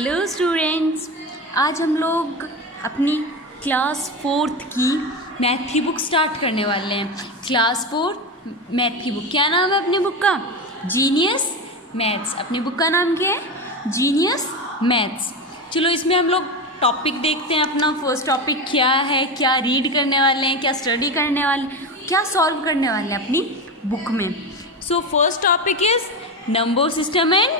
Hello students, आज हम लोग अपनी क्लास 4th की मैथ की बुक स्टार्ट करने वाले हैं। क्लास 4 मैथ की बुक। क्या नाम है अपनी बुक का? Genius maths. अपनी बुक का नाम क्या है? Genius maths. चलो इसमें हम लोग टॉपिक देखते हैं। अपना फर्स्ट टॉपिक क्या है, क्या रीड करने वाले हैं, क्या स्टडी करने वाले हैं, क्या सॉल्व करने वाले हैं अपनी बुक में। So first topic is number system and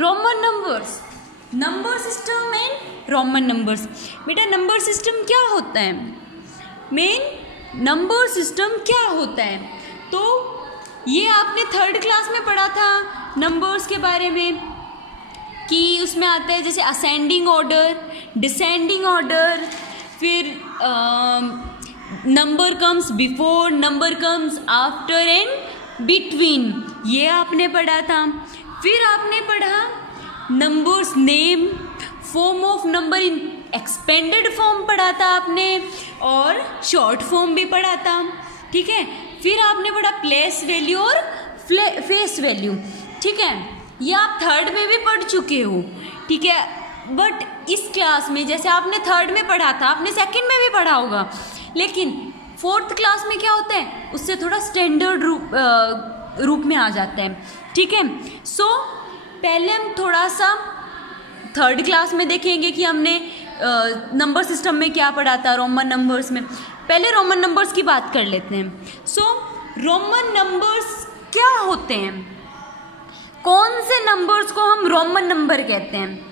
Roman numbers. Number system and Roman numbers. बेटा नंबर सिस्टम क्या होता है? मेन नंबर सिस्टम क्या होता है? तो ये आपने 3rd क्लास में पढ़ा था नंबर्स के बारे में, कि उसमें आता है जैसे असेंडिंग ऑर्डर, डिसेंडिंग ऑर्डर, फिर number comes before, number comes after and between. ये आपने पढ़ा था। फिर आपने पढ़ा numbers name, form of number in expanded form पढ़ा था आपने, और शॉर्ट फॉर्म भी पढ़ा था। ठीक है। फिर आपने पढ़ा प्लेस वैल्यू और फेस वैल्यू। ठीक है, ये आप 3rd में भी पढ़ चुके हो। ठीक है, बट इस क्लास में जैसे आपने 3rd में पढ़ा था, आपने 2nd में भी पढ़ा होगा, लेकिन 4th क्लास में क्या होता है, उससे थोड़ा स्टैंडर्ड रूप में आ जाता है। ठीक है। सो पहले हम थोड़ा सा 3rd क्लास में देखेंगे कि हमने नंबर सिस्टम में क्या पढ़ा था, रोमन नंबर्स में। पहले रोमन नंबर्स की बात कर लेते हैं। सो रोमन नंबर्स क्या होते हैं? कौन से नंबर्स को हम रोमन नंबर कहते हैं?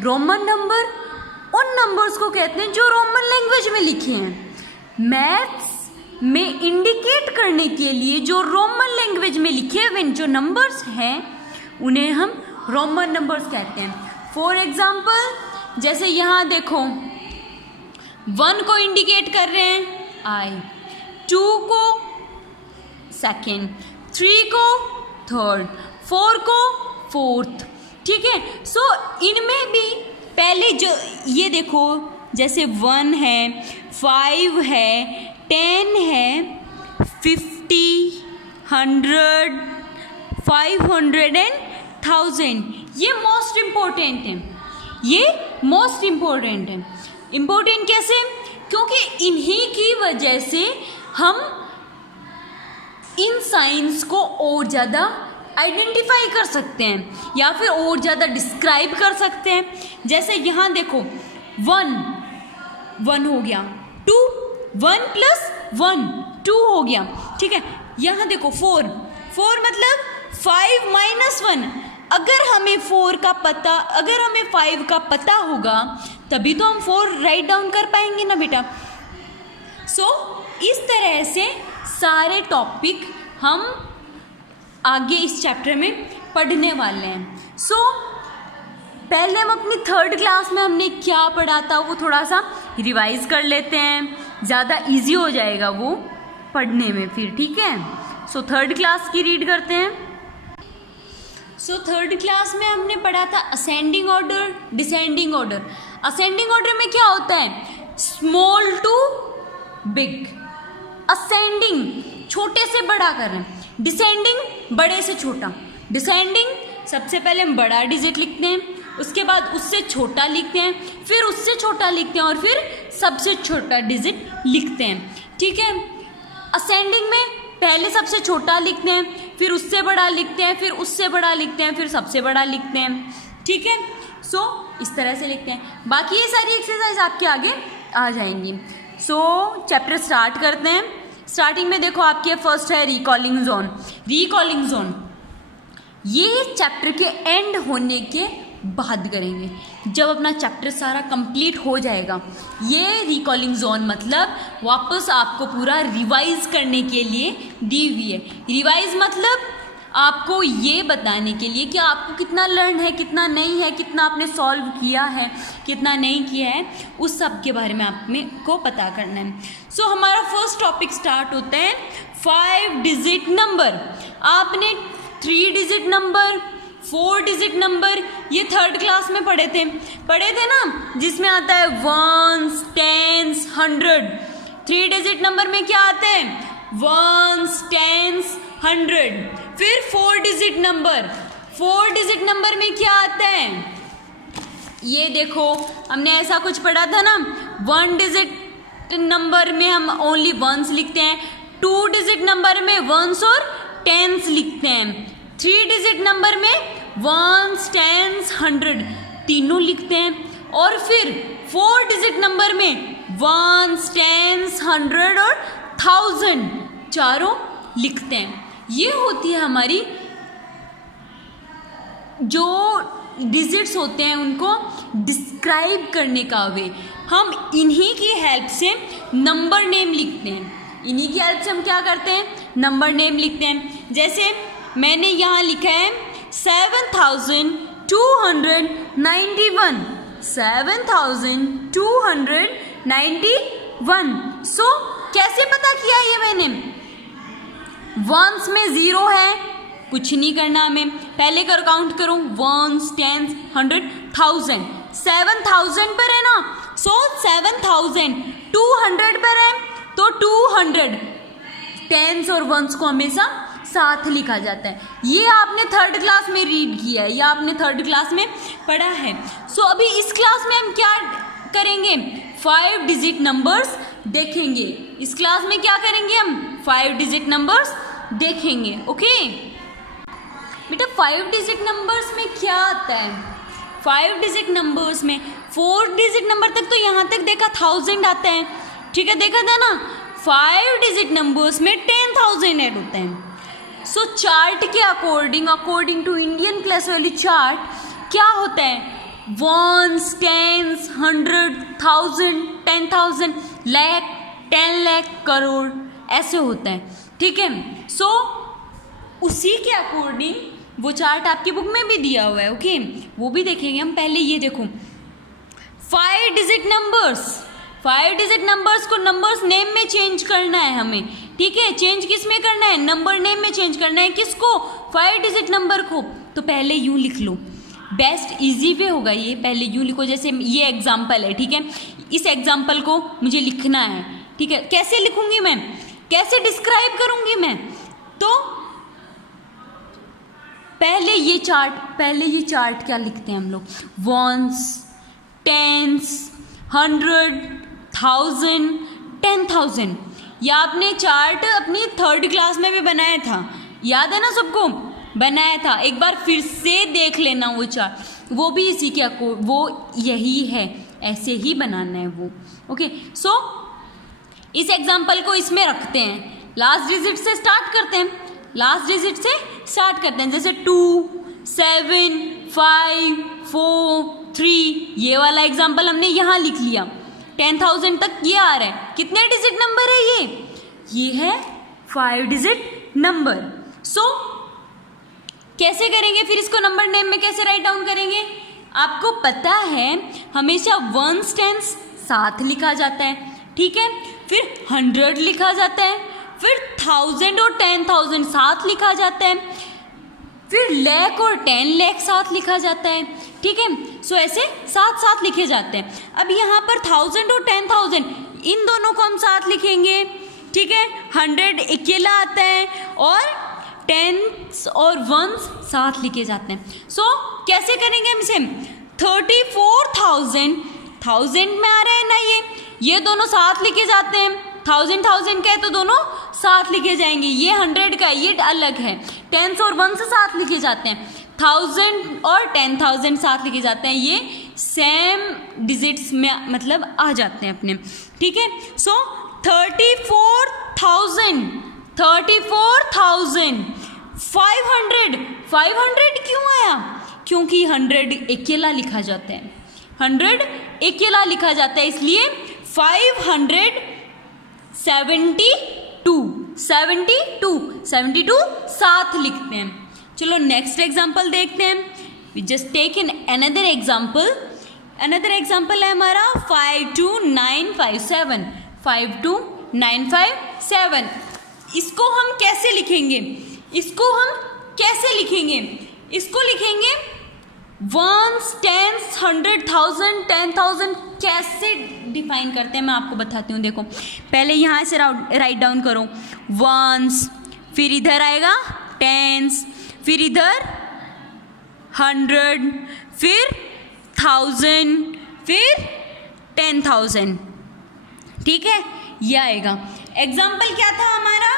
रोमन नंबर उन नंबर्स को कहते हैं जो रोमन लैंग्वेज में लिखे हैं। मैथ्स में इंडिकेट करने के लिए जो रोमन लैंग्वेज में लिखे हुए जो नंबर्स हैं उन्हें हम रोमन नंबर्स कहते हैं। फॉर एग्जाम्पल जैसे यहाँ देखो, 1 को इंडिकेट कर रहे हैं I, 2 को 2nd, 3 को 3rd, 4 को 4th। ठीक है। सो इनमें भी पहले जो ये देखो, जैसे 1 है, 5 है, 10 है, 50, 100, 500 एंड 1000। ये मोस्ट इम्पोर्टेंट है। ये मोस्ट इम्पोर्टेंट है। इम्पोर्टेंट कैसे? क्योंकि इन्हीं की वजह से हम इन साइंस को और ज़्यादा आइडेंटिफाई कर सकते हैं या फिर और ज़्यादा डिस्क्राइब कर सकते हैं। जैसे यहाँ देखो, 1 हो गया, 2, 1 + 1 2 हो गया। ठीक है। यहाँ देखो 4 मतलब 5 - 1। अगर हमें 5 का पता होगा तभी तो हम 4 राइट डाउन कर पाएंगे ना बेटा। सो इस तरह से सारे टॉपिक हम आगे इस चैप्टर में पढ़ने वाले हैं। सो पहले हम अपनी 3rd क्लास में हमने क्या पढ़ा था वो थोड़ा सा रिवाइज कर लेते हैं, ज़्यादा इजी हो जाएगा वो पढ़ने में फिर। ठीक है। सो 3rd क्लास की रीड करते हैं। सो 3rd क्लास में हमने पढ़ा था ascending order, descending order. Ascending order में क्या होता है? Small to big. असेंडिंग छोटे से बड़ा कर रहे हैं, डिसेंडिंग बड़े से छोटा। डिसेंडिंग सबसे पहले हम बड़ा डिजिट लिखते हैं, उसके बाद उससे छोटा लिखते हैं, फिर उससे छोटा लिखते हैं, और फिर सबसे छोटा डिजिट लिखते हैं। ठीक है। असेंडिंग में पहले सबसे छोटा लिखते हैं, फिर उससे बड़ा लिखते हैं, फिर उससे बड़ा लिखते हैं, फिर सबसे बड़ा लिखते हैं। ठीक है। सो इस तरह से लिखते हैं। बाकी ये सारी एक्सरसाइज आपके आगे आ जाएंगी। सो चैप्टर स्टार्ट करते हैं। स्टार्टिंग में देखो आपके फर्स्ट है रिकॉलिंग जोन। रिकॉलिंग जोन ये चैप्टर के एंड होने के बाद करेंगे, जब अपना चैप्टर सारा कंप्लीट हो जाएगा। ये रिकॉलिंग जोन मतलब वापस आपको पूरा रिवाइज करने के लिए दी हुई है। रिवाइज मतलब आपको ये बताने के लिए कि आपको कितना लर्न है, कितना नहीं है, कितना आपने सॉल्व किया है, कितना नहीं किया है, उस सब के बारे में आपको पता करना है। सो हमारा फर्स्ट टॉपिक स्टार्ट होता है 5 डिजिट नंबर। आपने 3 डिजिट नंबर, 4 डिजिट नंबर ये 3rd क्लास में पढ़े थे ना, जिसमें आता है 1s, 10s, 100। 3 डिजिट नंबर में क्या आते हैं? 1s, 10s, 100। फिर 4 डिजिट नंबर में क्या आता है? ये देखो हमने ऐसा कुछ पढ़ा था ना, 1 डिजिट नंबर में हम ओनली वंस लिखते हैं, 2 डिजिट नंबर में वंस और टेंस लिखते हैं, 3 डिजिट नंबर में वंस, टेंस, 100 तीनों लिखते हैं, और फिर 4 डिजिट नंबर में वंस, टेंस, 100 और 1000 चारों लिखते हैं। ये होती है हमारी जो डिजिट्स होते हैं उनको डिस्क्राइब करने का वे। हम इन्हीं की हेल्प से नंबर नेम लिखते हैं, इन्हीं की हेल्प से हम क्या करते हैं, नंबर नेम लिखते हैं। जैसे मैंने यहाँ लिखा है 7291, 7291। सो कैसे पता किया ये मैंने, वंस में 0 है, कुछ नहीं करना हमें, पहले कर काउंट करो, वंस, टेंस, 100, 1000, 7000 पर है ना, सो 7000, 200 पर है तो 200, टेंस और वंस को हमेशा साथ लिखा जाता है। ये आपने 3rd क्लास में रीड किया है, या आपने 3rd क्लास में पढ़ा है। सो अभी इस क्लास में हम क्या करेंगे, 5 डिजिट नंबर्स देखेंगे। इस क्लास में क्या करेंगे हम, 5 डिजिट नंबर्स देखेंगे। ओके बेटा, 5 डिजिट नंबर्स में क्या आता है, 5 डिजिट नंबर्स में 4 डिजिट नंबर तक तो यहाँ तक देखा 1000 आता है, ठीक है, देखा था ना। 5 डिजिट नंबर्स में 10,000 ऐड होता है। सो चार्ट के अकॉर्डिंग टू इंडियन क्लास वाली चार्ट क्या होता है, वंस, टेंस, 100, 1000, 10,000, लाख, 10 लाख, करोड़, ऐसे होता है, ठीक है। सो उसी के अकॉर्डिंग वो चार्ट आपकी बुक में भी दिया हुआ है, ओके, वो भी देखेंगे हम। पहले ये देखो 5 डिजिट नंबर्स को नंबर्स नेम में चेंज करना है हमें, ठीक है। चेंज किस में करना है, नंबर नेम में चेंज करना है। किसको, 5 डिजिट नंबर को। तो पहले यूं लिख लो, बेस्ट इजी वे होगा ये, पहले यूं लिखो। जैसे ये एग्जाम्पल है, ठीक है, इस एग्जाम्पल को मुझे लिखना है, ठीक है। कैसे लिखूंगी मैं, कैसे डिस्क्राइब करूंगी मैं, तो पहले ये चार्ट क्या लिखते हैं हम लोग, वंस, टेंस, 100, 1000, 10,000। ये आपने चार्ट अपनी 3rd क्लास में भी बनाया था, याद है ना सबको, बनाया था। एक बार फिर से देख लेना वो चार्ट, वो भी इसी के वो यही है, ऐसे ही बनाना है वो, ओके। सो इस एग्जाम्पल को इसमें रखते हैं, लास्ट डिजिट से स्टार्ट करते हैं, जैसे 2, 7, 5, 4, 3, ये वाला एग्जाम्पल हमने यहाँ लिख लिया। 10,000 तक ये आ रहा है, कितने डिजिट नंबर है ये है 5 डिजिट नंबर। सो कैसे करेंगे फिर इसको, नंबर नेम में कैसे राइट डाउन करेंगे, आपको पता है हमेशा वंस, टेंस साथ लिखा जाता है, ठीक है, फिर 100 लिखा जाता है, फिर 1000 और 10,000 साथ लिखा जाता है, फिर लाख और 10 लाख साथ लिखा जाता है, ठीक है। सो ऐसे साथ लिखे जाते हैं। अब यहाँ पर 1000 और 10,000 इन दोनों को हम साथ लिखेंगे, ठीक है। 100 अकेला आता है और 10s और 1s साथ लिखे जाते हैं। सो कैसे करेंगे हम इसे, 34,000 1000 में आ रहा है ना, ये दोनों साथ लिखे जाते हैं। 1000 का है तो दोनों साथ लिखे जाएंगे। ये 100 का है, ये अलग है। 10s और 1s साथ लिखे जाते हैं। 1000 और 10,000 साथ लिखे जाते हैं, ये सेम डिजिट्स में मतलब आ जाते हैं अपने, ठीक है। सो 34,500 क्यों आया, क्योंकि 100 अकेला लिखा जाता है, 100 अकेला लिखा जाता है, इसलिए 572 साथ लिखते हैं। चलो नेक्स्ट एग्जाम्पल देखते हैं। We just take in another example है हमारा 52957। इसको हम कैसे लिखेंगे, इसको लिखेंगे 1s, 10s, 100, 1000, 10,000 कैसे डिफाइन करते हैं मैं आपको बताती हूँ। देखो पहले यहाँ से राइट डाउन करो 1s, फिर इधर आएगा 10s, फिर इधर 100, फिर 1000, फिर 10,000, ठीक है, ये आएगा। एग्जाम्पल क्या था हमारा,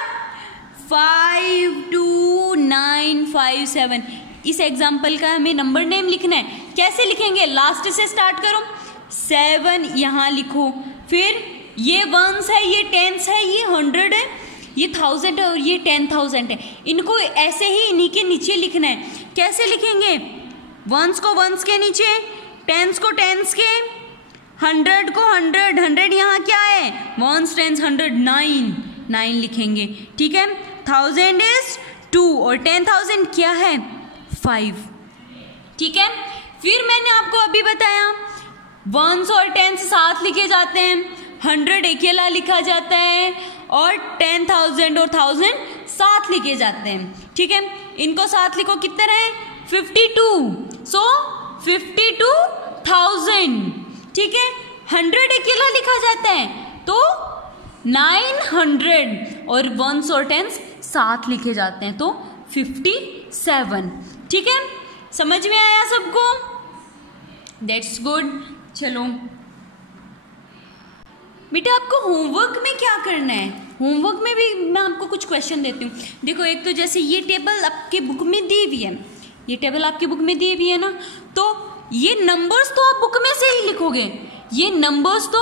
52957। इस एग्जाम्पल का हमें नंबर नेम लिखना है। कैसे लिखेंगे, लास्ट से स्टार्ट करो, 7 यहाँ लिखो, फिर ये वंस है, ये टेंस है, ये 100 है, ये 1000 है और ये 10,000 है। इनको ऐसे ही इन्हीं के नीचे लिखना है। कैसे लिखेंगे, वंस को वंस के नीचे, टेंस को टेंस के, 100 को 100, 100 यहाँ क्या है, वंस टेंस 100, 9 लिखेंगे, ठीक है। 1000 इज 2 और 10,000 क्या है, 5, ठीक है। फिर मैंने आपको अभी बताया वंस और टेंस साथ लिखे जाते हैं, 100 अकेला लिखा जाता है और 10,000 और 1000 साथ लिखे जाते हैं, ठीक है। इनको साथ लिखो, कितने रहे, 52, सो 52,000, ठीक है। 100 अकेला लिखा जाता है तो 900 और वंस और टेंस साथ लिखे जाते हैं तो 57, ठीक है। समझ में आया सबको, दैट्स गुड। चलो बेटा, आपको होमवर्क में क्या करना है, होमवर्क में भी मैं आपको कुछ क्वेश्चन देती हूँ। देखो, एक तो जैसे ये टेबल आपके बुक में दी हुई है, ये टेबल आपकी बुक में दी हुई है ना, तो ये नंबर्स तो आप बुक में से ही लिखोगे, ये नंबर्स तो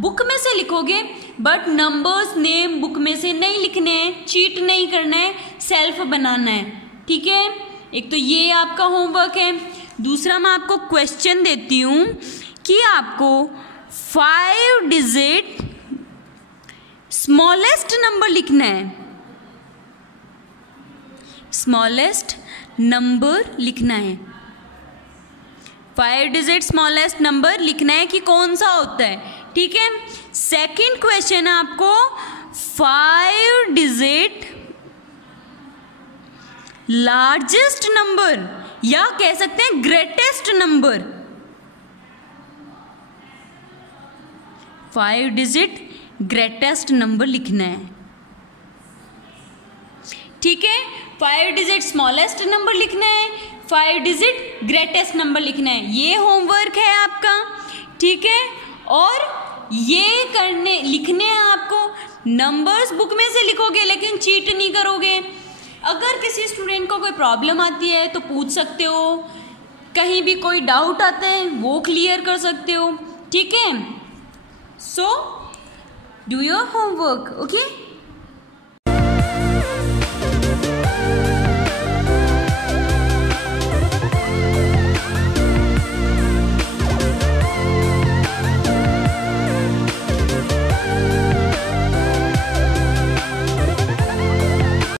बुक में से लिखोगे, बट नंबर्स नेम बुक में से नहीं लिखने हैं, चीट नहीं करना है, सेल्फ बनाना है, ठीक है। एक तो ये आपका होमवर्क है। दूसरा मैं आपको क्वेश्चन देती हूँ कि आपको 5 डिजिट स्मॉलेस्ट नंबर लिखना है, स्मॉलेस्ट नंबर लिखना है, 5 डिजिट स्मॉलेस्ट नंबर लिखना है कि कौन सा होता है, ठीक है। सेकंड क्वेश्चन है आपको 5 डिजिट लार्जेस्ट नंबर या कह सकते हैं greatest number, 5 digit greatest number लिखना है, ठीक है। 5 डिजिट स्मॉलेस्ट नंबर लिखना है, 5 डिजिट ग्रेटेस्ट नंबर लिखना है, ये होमवर्क है आपका, ठीक है। और ये लिखने हैं आपको, नंबर्स बुक में से लिखोगे लेकिन चीट नहीं करोगे। अगर किसी स्टूडेंट को कोई प्रॉब्लम आती है तो पूछ सकते हो, कहीं भी कोई डाउट आता है वो क्लियर कर सकते हो, ठीक है। So do your homework, okay.